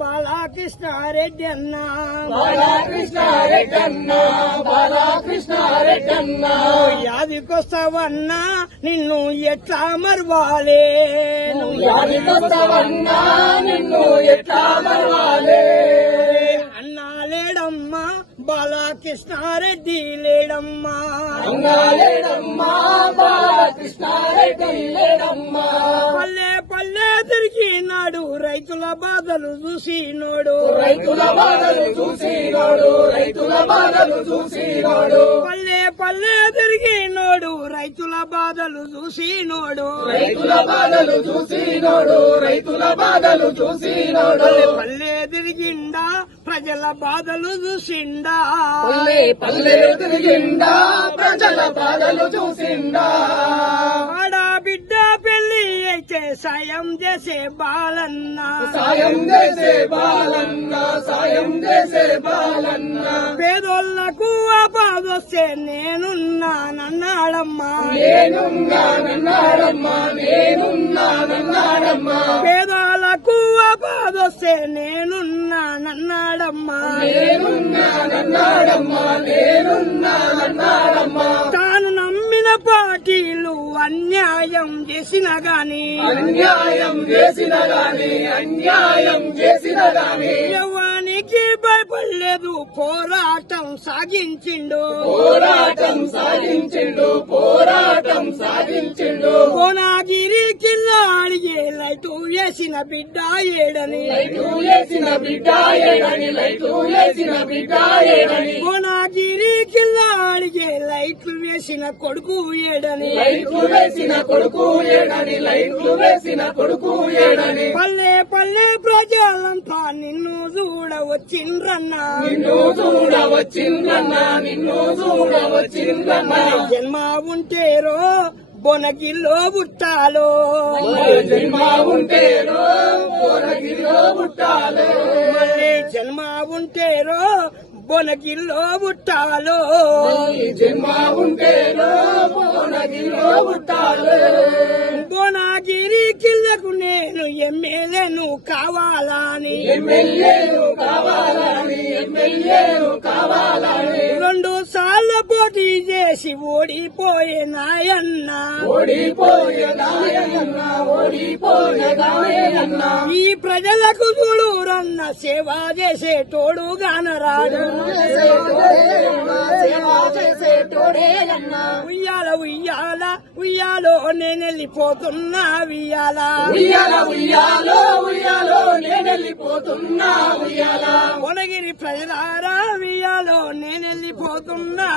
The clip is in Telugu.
బాలకృష్ణారెడ్డి అన్న బాలకృష్ణారెడ్డన్న. బాలకృష్ణారెడ్డన్న యాదికొస్తావన్నా నిన్ను ఎట్లా మరవాలే? నువ్వు యాదికొస్తావన్నా నిన్ను ఎట్లా మరవాలే? అన్నా లేడమ్మా బాలకృష్ణారెడ్డి లేడమ్మా. బాలకృష్ణారెడ్డి లేడమ్మా. పల్లె తిరిగినాడు రైతుల బాధలు చూసినోడు. రైతుల బాధలు చూసినోడు రైతుల బాధలు చూసినోడు. పల్లె పల్లె తిరిగినోడు రైతుల బాధలు చూసినోడు. రైతుల బాధలు చూసినోడు రైతుల బాధలు చూసినోడు. పల్లె తిరిగిండా ప్రజల బాధలు చూసిండా. పల్లె పల్లె తిరిగిండా ప్రజల బాధలు చూసిండా. సాయం చేసే బాలన్న. సాయం చేసే బాలన్న సాయం చేసే బాలన్న. పేదోళ్ళకు ఆపాదొస్తే నేనున్నానన్నాడమ్మా నేనున్నానన్నాడమ్మా నేనున్నానన్నాడమ్మా పేదోళ్ళకు ఆపాదొస్తే నేనున్నానన్నాడమ్మా నేనున్నానన్నాడమ్మా నేనున్నానన్నాడమ్మా చేసిన గాని. అన్యాయం చేసిన గాని అన్యాయం చేసిన గాని. యవ్వానికి భయపడలేదు పోరాటం సాగించిండు. పోరాటం సాగించిండు పోరాటం సాగించిండు. కోనాగిరి కిల్లా అడిగే లైటు వేసిన బిడ్డ ఏడని. లైటు వేసిన బిడ్డ ఏడని లైటు వేసిన బిడ్డ ఏడని. కోనాగిరి కిల్లా లైట్లు వేసిన కొడుకు ఏడని. లైట్లు వేసిన కొడుకు ఏడని లైట్లు వేసిన కొడుకు ఏడని. పల్లె పల్లె ప్రజలంతా నిన్ను చూడవచ్చిండ్రన్నా. నిన్ను చూడవచ్చిందన్నా నిన్ను చూడవచ్చిందన్నా జన్మ ఉంటేరో బొనగిల్లో పుట్టాలో. మరి జన్మ ఉంటేరో పోరగిరిలో పుట్టాలే. మళ్ళీ జన్మ ఉంటేరో బొనగిల్లో పుట్టాలో. ఈ జన్మ ఉంటేరో పోరగిరిలో పుట్టాలే. బోనాగిరి కిందకు నేను ఎమ్మెల్యేను కావాలని. ఎమ్మెల్యేలు కావాలని ఎమ్మెల్యేలు కావాలని. చేసి ఓడిపోయే నాయన్న ఓడిపోయే నాయన్న ఓడిపోయే నాయన్న ఈ ప్రజలకు చూడు రన్న సేవ చేసేటోడు గానరాడు సేవ చేసేటోడేనన్నా ఉయ్యాల ఉయ్యాల ఉయ్యాలో నేను వెళ్ళిపోతున్నా ఉయ్యాల. ఉయ్యాల ఉయ్యాలో ఉయ్యాలో నేను వెళ్ళిపోతున్నా ఉయ్యాల. వనగిరి ప్రజలారా ఉయ్యాలో నేను వెళ్ళిపోతున్నా